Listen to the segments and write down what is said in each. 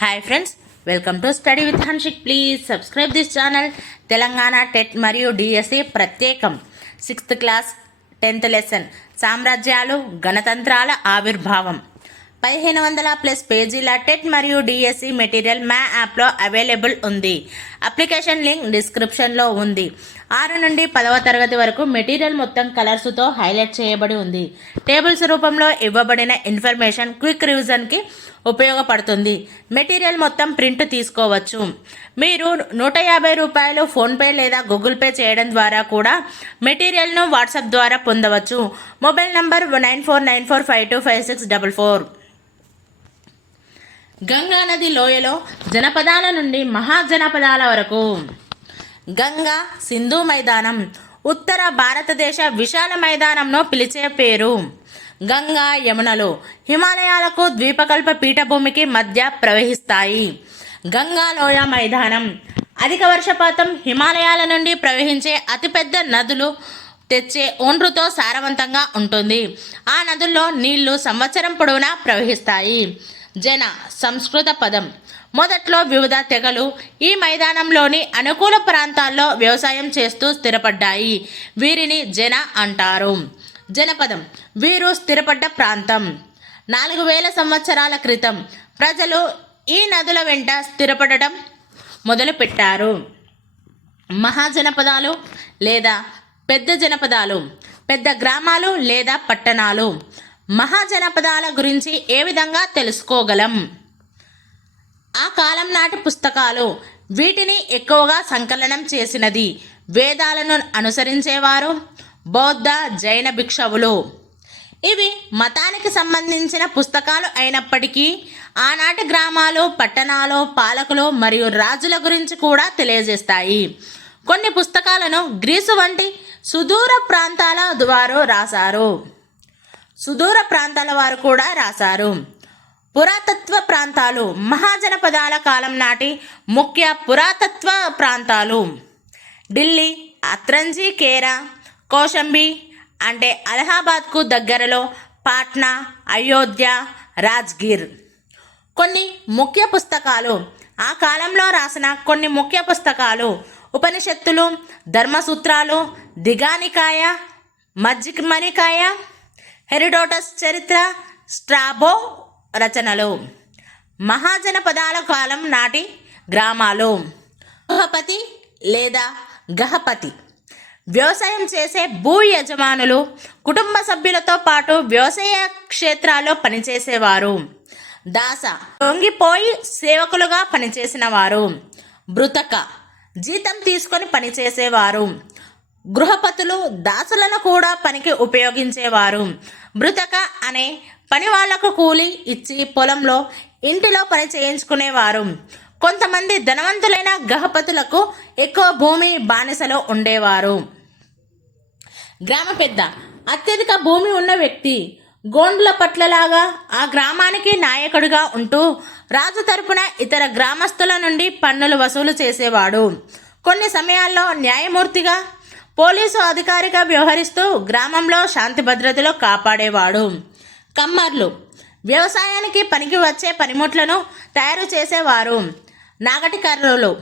Hi friends, welcome to study with Hanshik. Please subscribe this channel. Telangana TET మరియు DSC ప్రత్యేకం 6th class 10th lesson సామ్రాజ్యాలు గణతంత్రాల ఆవిర్భావం 1500+ పేజీల TET మరియు DSC material మా యాప్లో అవైలబుల్ ఉంది. అప్లికేషన్ లింక్ డిస్క్రిప్షన్లో ఉంది. 6 నుండి 10వ తరగతి వరకు మెటీరియల్ మొత్తం కలర్స్తో హైలైట్ చేయబడి ఉంది. టేబుల్స్ రూపంలో ఇవ్వబడిన ఇన్ఫర్మేషన్ క్విక్ రివిజన్కి ఉపయోగపడుతుంది. మెటీరియల్ మొత్తం ప్రింట్ తీసుకోవచ్చు. మీరు 150 రూపాయలు ఫోన్పే లేదా గూగుల్ పే చేయడం ద్వారా కూడా మెటీరియల్ను వాట్సాప్ ద్వారా పొందవచ్చు. Mobile number 9494525644. గంగా నది లోయలో జనపదాల నుండి మహాజనపదాల వరకు. గంగా సింధు మైదానం ఉత్తర భారతదేశ విశాల మైదానంలో పిలిచే పేరు. గంగా యమునలు హిమాలయాలకు ద్వీపకల్ప పీఠభూమికి మధ్య ప్రవహిస్తాయి. గంగా లోయ మైదానం అధిక వర్షపాతం, హిమాలయాల నుండి ప్రవహించే అతిపెద్ద నదులు తెచ్చే ఒండ్రుతో సారవంతంగా ఉంటుంది. ఆ నదుల్లో నీళ్లు సంవత్సరం పొడవునా ప్రవహిస్తాయి. జన సంస్కృత పదం. మొదట్లో వివిధ తెగలు ఈ మైదానంలోని అనుకూల ప్రాంతాల్లో వ్యవసాయం చేస్తూ స్థిరపడ్డాయి. వీరిని జన అంటారు. జనపదం వీరు స్థిరపడ్డ ప్రాంతం. 4000 సంవత్సరాల క్రితం ప్రజలు ఈ నదుల వెంట స్థిరపడటం మొదలుపెట్టారు. మహాజనపదాలు లేదా పెద్ద జనపదాలు పెద్ద గ్రామాలు లేదా పట్టణాలు. మహాజనపదాల గురించి ఏ విధంగా తెలుసుకోగలం? ఆ కాలం నాటి పుస్తకాలు వీటిని ఎక్కువగా సంకలనం చేసినది. వేదాలను అనుసరించేవారు బౌద్ధ జైన భిక్షవులు. ఇవి మతానికి సంబంధించిన పుస్తకాలు అయినప్పటికీ ఆనాటి గ్రామాలు, పట్టణాలు, పాలకులు మరియు రాజుల గురించి కూడా తెలియజేస్తాయి. కొన్ని పుస్తకాలను గ్రీసు వంటి సుదూర ప్రాంతాల వారు కూడా రాశారు. పురాతత్వ ప్రాంతాలు మహాజనపదాల కాలం నాటి ముఖ్య పురాతత్వ ప్రాంతాలు ఢిల్లీ, అత్రంజీ, కేరా, కౌశంబి అంటే అలహాబాద్కు దగ్గరలో పాట్నా, అయోధ్య, రాజ్గిర్. కొన్ని ముఖ్య పుస్తకాలు ఆ కాలంలో రాసిన కొన్ని ముఖ్య పుస్తకాలు ఉపనిషత్తులు, ధర్మసూత్రాలు, దిగానికాయ, మజ్జిమనికాయ, హెరోడోటస్ చరిత్ర, స్ట్రాబో రచనలు. మహాజనపదాల కాలం నాటి గ్రామాలు. గృహపతి లేదా గహపతి వ్యవసాయం చేసే భూ యజమానులు కుటుంబ సభ్యులతో పాటు వ్యవసాయ క్షేత్రాల్లో పనిచేసేవారు. దాస లొంగిపోయి సేవకులుగా పనిచేసిన వారు. భృతక జీతం తీసుకొని పనిచేసేవారు. గృహపతులు దాసులను కూడా పనికి ఉపయోగించేవారు. భృతక అనే పని వాళ్లకు కూలి ఇచ్చి పొలంలో, ఇంటిలో పని చేయించుకునేవారు. కొంతమంది ధనవంతులైన గహపతులకు ఎక్కువ భూమి బానిసలో ఉండేవారు. గ్రామ పెద్ద అత్యధిక భూమి ఉన్న వ్యక్తి. గోండ్ల పట్లలాగా ఆ గ్రామానికి నాయకుడిగా ఉంటూ రాజు తరపున ఇతర గ్రామస్తుల నుండి పన్నులు వసూలు చేసేవాడు. కొన్ని సమయాల్లో న్యాయమూర్తిగా, పోలీసు అధికారిగా వ్యవహరిస్తూ గ్రామంలో శాంతి భద్రతలు కాపాడేవాడు. కమ్మర్లు వ్యవసాయానికి పనికి వచ్చే పనిముట్లను తయారు చేసేవారు. నాగటి కర్రలు,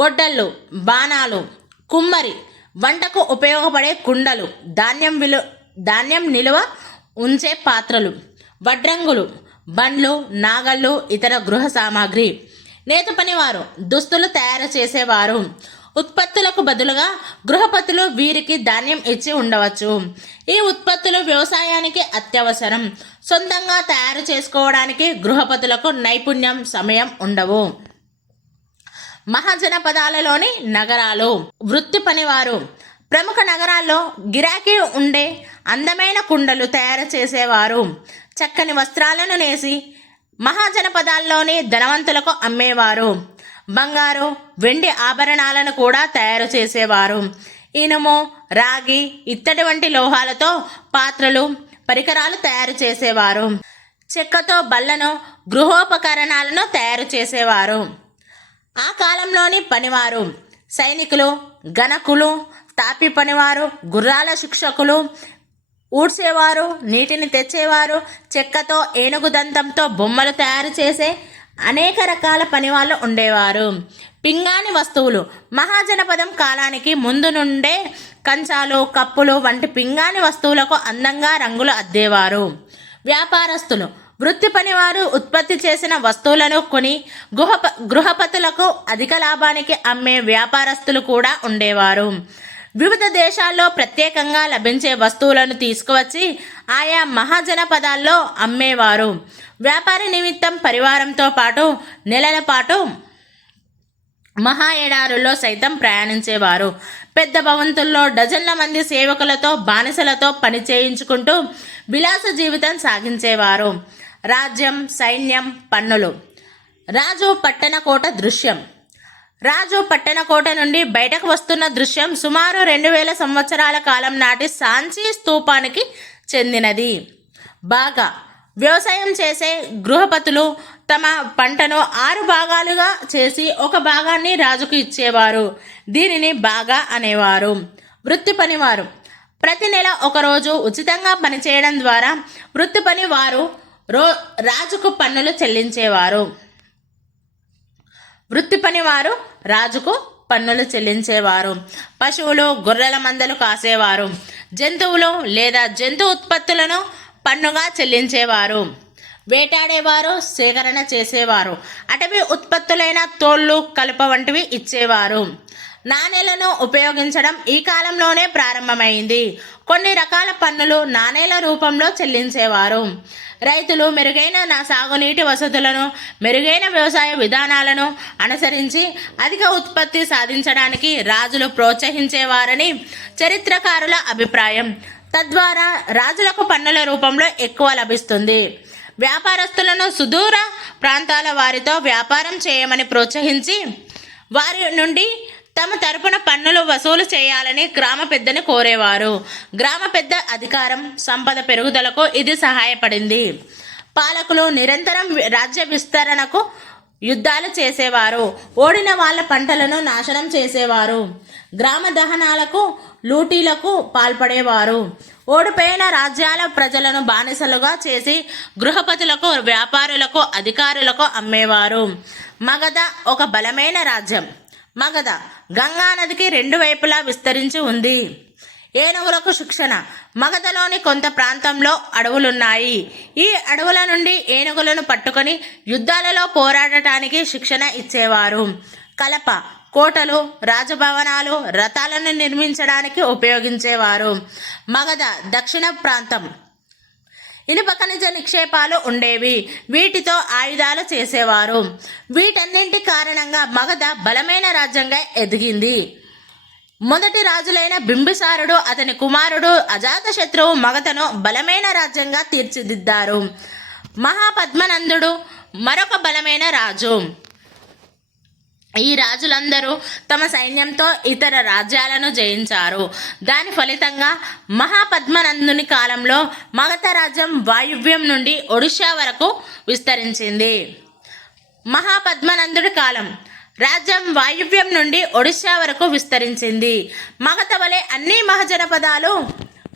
గొడ్డళ్ళు, బాణాలు. కుమ్మరి వంటకు ఉపయోగపడే కుండలు, ధాన్యం నిలువ ఉంచే పాత్రలు. వడ్రంగులు బండ్లు, నాగళ్ళు, ఇతర గృహ సామాగ్రి. నేత పనివారు దుస్తులు తయారు చేసేవారు. ఉత్పత్తులకు బదులుగా గృహపతులు వీరికి ధాన్యం ఇచ్చి ఉండవచ్చు. ఈ ఉత్పత్తులు వ్యవసాయానికి అత్యవసరం. సొంతంగా తయారు చేసుకోవడానికి గృహపతులకు నైపుణ్యం, సమయం ఉండవు. మహాజనపదాలలోని నగరాలు. వృత్తి పనివారు ప్రముఖ నగరాల్లో గిరాకీ ఉండే అందమైన కుండలు తయారు చేసేవారు. చక్కని వస్త్రాలను నేసి మహాజనపదాల్లోని ధనవంతులకు అమ్మేవారు. బంగారు, వెండి ఆభరణాలను కూడా తయారు చేసేవారు. ఇనుము, రాగి, ఇత్తడి వంటి లోహాలతో పాత్రలు, పరికరాలు తయారు చేసేవారు. చెక్కతో బల్లను, గృహోపకరణాలను తయారు చేసేవారు. ఆ కాలంలోని పనివారు సైనికులు, గణకులు, తాపి పనివారు, గుర్రాల శిక్షకులు, ఊడ్చేవారు, నీటిని తెచ్చేవారు, చెక్కతో, ఏనుగు దంతంతో బొమ్మలు తయారు చేసే అనేక రకాల పనివాళ్ళు ఉండేవారు. పింగాణి వస్తువులు. మహాజనపదం కాలానికి ముందు నుండే కంచాలు, కప్పులు వంటి పింగాణి వస్తువులకు అందంగా రంగులు అద్దేవారు. వ్యాపారస్తులు. వృత్తి పనివారు ఉత్పత్తి చేసిన వస్తువులను కొని గృహపతులకు అధిక లాభానికి అమ్మే వ్యాపారస్తులు కూడా ఉండేవారు. వివిధ దేశాల్లో ప్రత్యేకంగా లభించే వస్తువులను తీసుకువచ్చి ఆయా మహాజనపదాల్లో అమ్మేవారు. వ్యాపార నిమిత్తం పరివారంతో పాటు నెలల పాటు మహా ఎడారుల్లో సైతం ప్రయాణించేవారు. పెద్ద భవంతుల్లో డజన్ల మంది సేవకులతో బానిసలతో పని చేయించుకుంటూ విలాస జీవితం సాగించేవారు. రాజ్యం, సైన్యం, పన్నులు. రాజు పట్టణకోట దృశ్యం. రాజు పట్టణకోట నుండి బయటకు వస్తున్న దృశ్యం సుమారు 2000 సంవత్సరాల కాలం నాటి సాంచి స్తూపానికి చెందినది. బాగా. వ్యవసాయం చేసే గృహపతులు తమ పంటను 6 భాగాలుగా చేసి ఒక భాగాన్ని రాజుకు ఇచ్చేవారు. దీనిని బాగా అనేవారు. వృత్తి పనివారు. ప్రతి నెల ఒకరోజు ఉచితంగా పనిచేయడం ద్వారా వృత్తి పని వారు రాజుకు పన్నులు చెల్లించేవారు. వృత్తి పనివారు రాజుకు పన్నులు చెల్లించేవారు. పశువులు, గొర్రెల మందలు కాసేవారు. జంతువులు లేదా జంతు ఉత్పత్తులను పన్నుగా చెల్లించేవారు. వేటాడేవారు, సేకరణ చేసేవారు. అటవీ ఉత్పత్తులైన తోళ్ళు, కలప వంటివి ఇచ్చేవారు. నాణేలను ఉపయోగించడం ఈ కాలంలోనే ప్రారంభమైంది. కొన్ని రకాల పన్నులు నాణేల రూపంలో చెల్లించేవారు. రైతులు మెరుగైన సాగునీటి వసతులను, మెరుగైన వ్యవసాయ విధానాలను అనుసరించి అధిక ఉత్పత్తి సాధించడానికి రాజులు ప్రోత్సహించేవారని చరిత్రకారుల అభిప్రాయం. తద్వారా రాజులకు పన్నుల రూపంలో ఎక్కువ లభిస్తుంది. వ్యాపారస్తులను సుదూర ప్రాంతాల వారితో వ్యాపారం చేయమని ప్రోత్సహించి వారి నుండి తమ తరపున పన్నులు వసూలు చేయాలని గ్రామ పెద్దని కోరేవారు. గ్రామ పెద్ద అధికారం, సంపద పెరుగుదలకు ఇది సహాయపడింది. పాలకులు నిరంతరం రాజ్య విస్తరణకు యుద్ధాలు చేసేవారు. ఓడిన వాళ్ళ పంటలను నాశనం చేసేవారు. గ్రామ దహనాలకు, లూటీలకు పాల్పడేవారు. ఓడిపోయిన రాజ్యాల ప్రజలను బానిసలుగా చేసి గృహపతులకు, వ్యాపారులకు, అధికారులకు అమ్మేవారు. మగధ ఒక బలమైన రాజ్యం. మగధ గంగా నదికి 2 వైపులా విస్తరించి ఉంది. ఏనుగులకు శిక్షణ. మగధలోని కొంత ప్రాంతంలో అడవులున్నాయి. ఈ అడవుల నుండి ఏనుగులను పట్టుకొని యుద్ధాలలో పోరాడటానికి శిక్షణ ఇచ్చేవారు. కలప. కోటలు, రాజభవనాలు, రథాలను నిర్మించడానికి ఉపయోగించేవారు. మగధ దక్షిణ ప్రాంతం. ఇనుప ఖనిజ నిక్షేపాలు ఉండేవి. వీటితో ఆయుధాలు చేసేవారు. వీటన్నింటి కారణంగా మగధ బలమైన రాజ్యంగా ఎదిగింది. మొదటి రాజులైన బింబిసారుడు, అతని కుమారుడు అజాతశత్రువు మగధను బలమైన రాజ్యంగా తీర్చిదిద్దారు. మహాపద్మనందుడు మరొక బలమైన రాజు. ఈ రాజులందరూ తమ సైన్యంతో ఇతర రాజ్యాలను జయించారు. దాని ఫలితంగా మహాపద్మనందుని కాలంలో మగధ రాజ్యం వాయువ్యం నుండి ఒడిషా వరకు విస్తరించింది. మహాపద్మనందుడి కాలం. రాజ్యం వాయువ్యం నుండి ఒడిషా వరకు విస్తరించింది. మగధ వలె అన్ని మహాజనపదాలు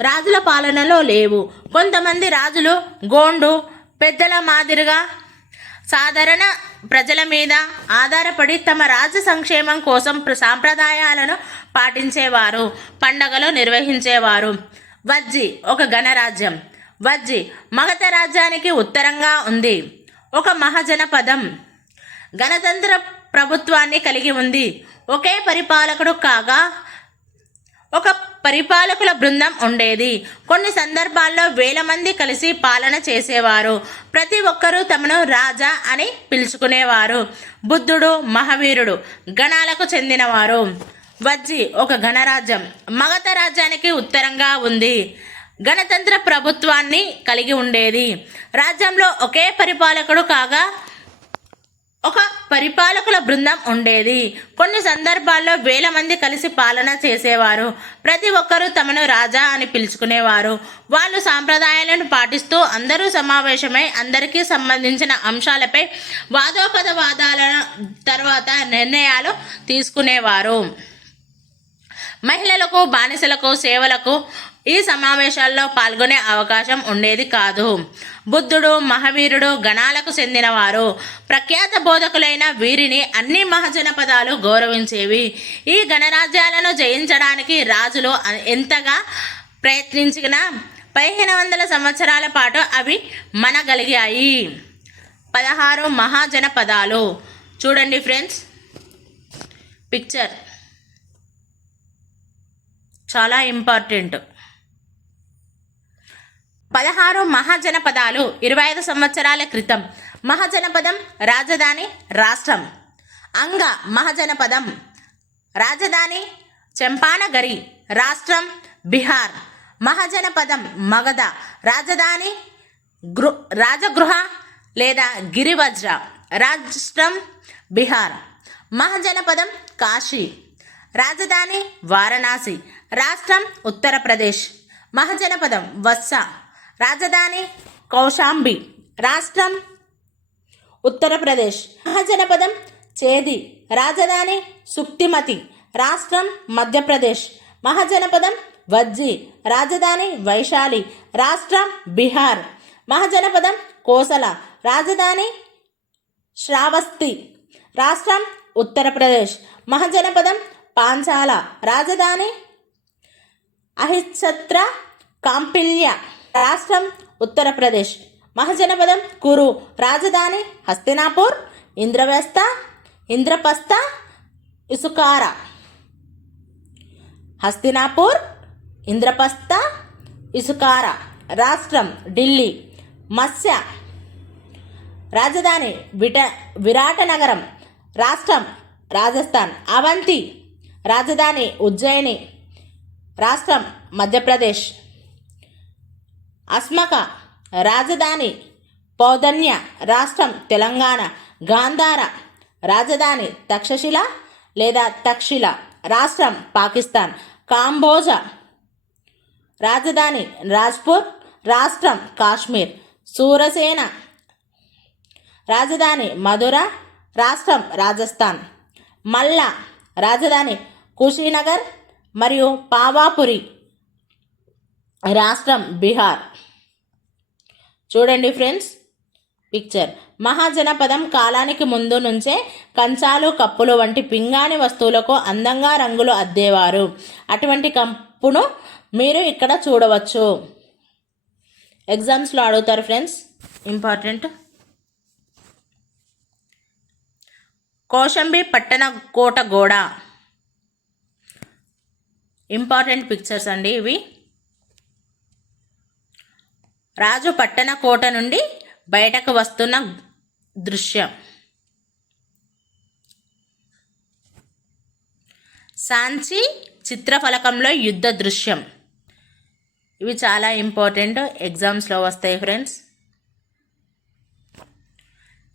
రాజుల పాలనలో లేవు. కొంతమంది రాజులు గోండు పెద్దల మాదిరిగా సాధారణ ప్రజల మీద ఆధారపడి తమ రాజ్య సంక్షేమం కోసం సాంప్రదాయాలను పాటించేవారు. పండగలు నిర్వహించేవారు. వజ్జి ఒక గణరాజ్యం. వజ్జి మగధ రాజ్యానికి ఉత్తరంగా ఉంది. ఒక మహాజనపదం. గణతంత్ర ప్రభుత్వాన్ని కలిగి ఉంది. ఒకే పరిపాలకుడు కాగా ఒక పరిపాలకుల బృందం ఉండేది. కొన్ని సందర్భాల్లో 1000 మంది కలిసి పాలన చేసేవారు. ప్రతి ఒక్కరూ తమను రాజా అని పిలుచుకునేవారు. బుద్ధుడు, మహావీరుడు గణాలకు చెందినవారు. వజ్జి ఒక గణరాజ్యం. మగధ రాజ్యానికి ఉత్తరంగా ఉంది. గణతంత్ర ప్రభుత్వాన్ని కలిగి ఉండేది. రాజ్యంలో ఒకే పరిపాలకుడు కాగా ఒక పరిపాలకుల బృందం ఉండేది. కొన్ని సందర్భాల్లో 1000 మంది కలిసి పాలన చేసేవారు. ప్రతి ఒక్కరూ తమను రాజా అని పిలుచుకునేవారు. వాళ్ళు సాంప్రదాయాలను పాటిస్తూ అందరూ సమావేశమై అందరికీ సంబంధించిన అంశాలపై వాదోపవాదాల తర్వాత నిర్ణయాలు తీసుకునేవారు. మహిళలకు, బానిసలకు సేవలకు ఈ సమావేశాల్లో పాల్గొనే అవకాశం ఉండేది కాదు. బుద్ధుడు, మహావీరుడు గణాలకు చెందినవారు. ప్రఖ్యాత బోధకులైన వీరిని అన్ని మహాజనపదాలు గౌరవించేవి. ఈ గణరాజ్యాలను జయించడానికి రాజులు ఎంతగా ప్రయత్నించినా 1500 సంవత్సరాల పాటు అవి మనగలిగాయి. 16 మహాజనపదాలు. చూడండి ఫ్రెండ్స్, పిక్చర్ చాలా ఇంపార్టెంట్. 16 మహాజనపదాలు 25 సంవత్సరాల క్రితం. మహాజనపదం రాజధాని రాష్ట్రం. అంగ మహాజనపదం రాజధాని చంపానగరి, రాష్ట్రం బీహార్. మహాజనపదం మగధ రాజధాని రాజగృహ లేదా గిరివజ్ర, రాష్ట్రం బీహార్. మహాజనపదం కాశీ రాజధాని వారణాసి, రాష్ట్రం ఉత్తరప్రదేశ్. మహాజనపదం వత్స రాజధాని కౌశాంబి, రాష్ట్రం ఉత్తరప్రదేశ్. మహాజనపదం చేది రాజధాని సుక్తిమతి, రాష్ట్రం మధ్యప్రదేశ్. మహాజనపదం వజ్జి రాజధాని వైశాలి, రాష్ట్రం బీహార్. మహాజనపదం కోసల రాజధాని శ్రావస్తి, రాష్ట్రం ఉత్తరప్రదేశ్. మహాజనపదం పాంచాల రాజధాని అహిచ్చత్ర కాంపిల్య, రాష్ట్రం ఉత్తరప్రదేశ్. మహాజనపదం కురు రాజధాని హస్తినాపూర్, ఇంద్రప్రస్థ, ఇసుకార. హస్తినాపూర్, ఇంద్రప్రస్థ, ఇసుకార, రాష్ట్రం ఢిల్లీ. మత్స్య రాజధాని విరాటనగరం, రాష్ట్రం రాజస్థాన్. అవంతి రాజధాని ఉజ్జయిని, రాష్ట్రం మధ్యప్రదేశ్. అస్మక రాజధాని పౌధన్య, రాష్ట్రం తెలంగాణ. గాంధార రాజధాని తక్షశిల లేదా తక్షిల, రాష్ట్రం పాకిస్తాన్. కాంబోజ రాజధాని రాజ్పూర్, రాష్ట్రం కాశ్మీర్. సూరసేన రాజధాని మధుర, రాష్ట్రం రాజస్థాన్. మల్ల రాజధాని కుషినగర్ మరియు పావాపురి, రాష్ట్రం బీహార్. చూడండి ఫ్రెండ్స్, పిక్చర్. మహాజనపదం కాలానికి ముందు నుంచే కంచాలు, కప్పులు వంటి పింగాణి వస్తువులకు అందంగా రంగులు అద్దేవారు. అటువంటి కప్పును మీరు ఇక్కడ చూడవచ్చు. ఎగ్జామ్స్లో అడుగుతారు ఫ్రెండ్స్, ఇంపార్టెంట్. కౌశాంబి పట్టణ కోట గోడ. ఇంపార్టెంట్ పిక్చర్స్ అండి ఇవి. రాజు పట్టణ కోట నుండి బయటకు వస్తున్న దృశ్యం. సాంచి చిత్రఫలకంలో యుద్ధ దృశ్యం. ఇవి చాలా ఇంపార్టెంట్, ఎగ్జామ్స్లో వస్తాయి ఫ్రెండ్స్.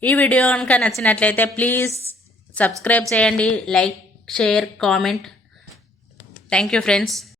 ఈ వీడియో కనుక నచ్చినట్లయితే ప్లీజ్ సబ్స్క్రైబ్ చేయండి, like, share, comment. Thank you friends.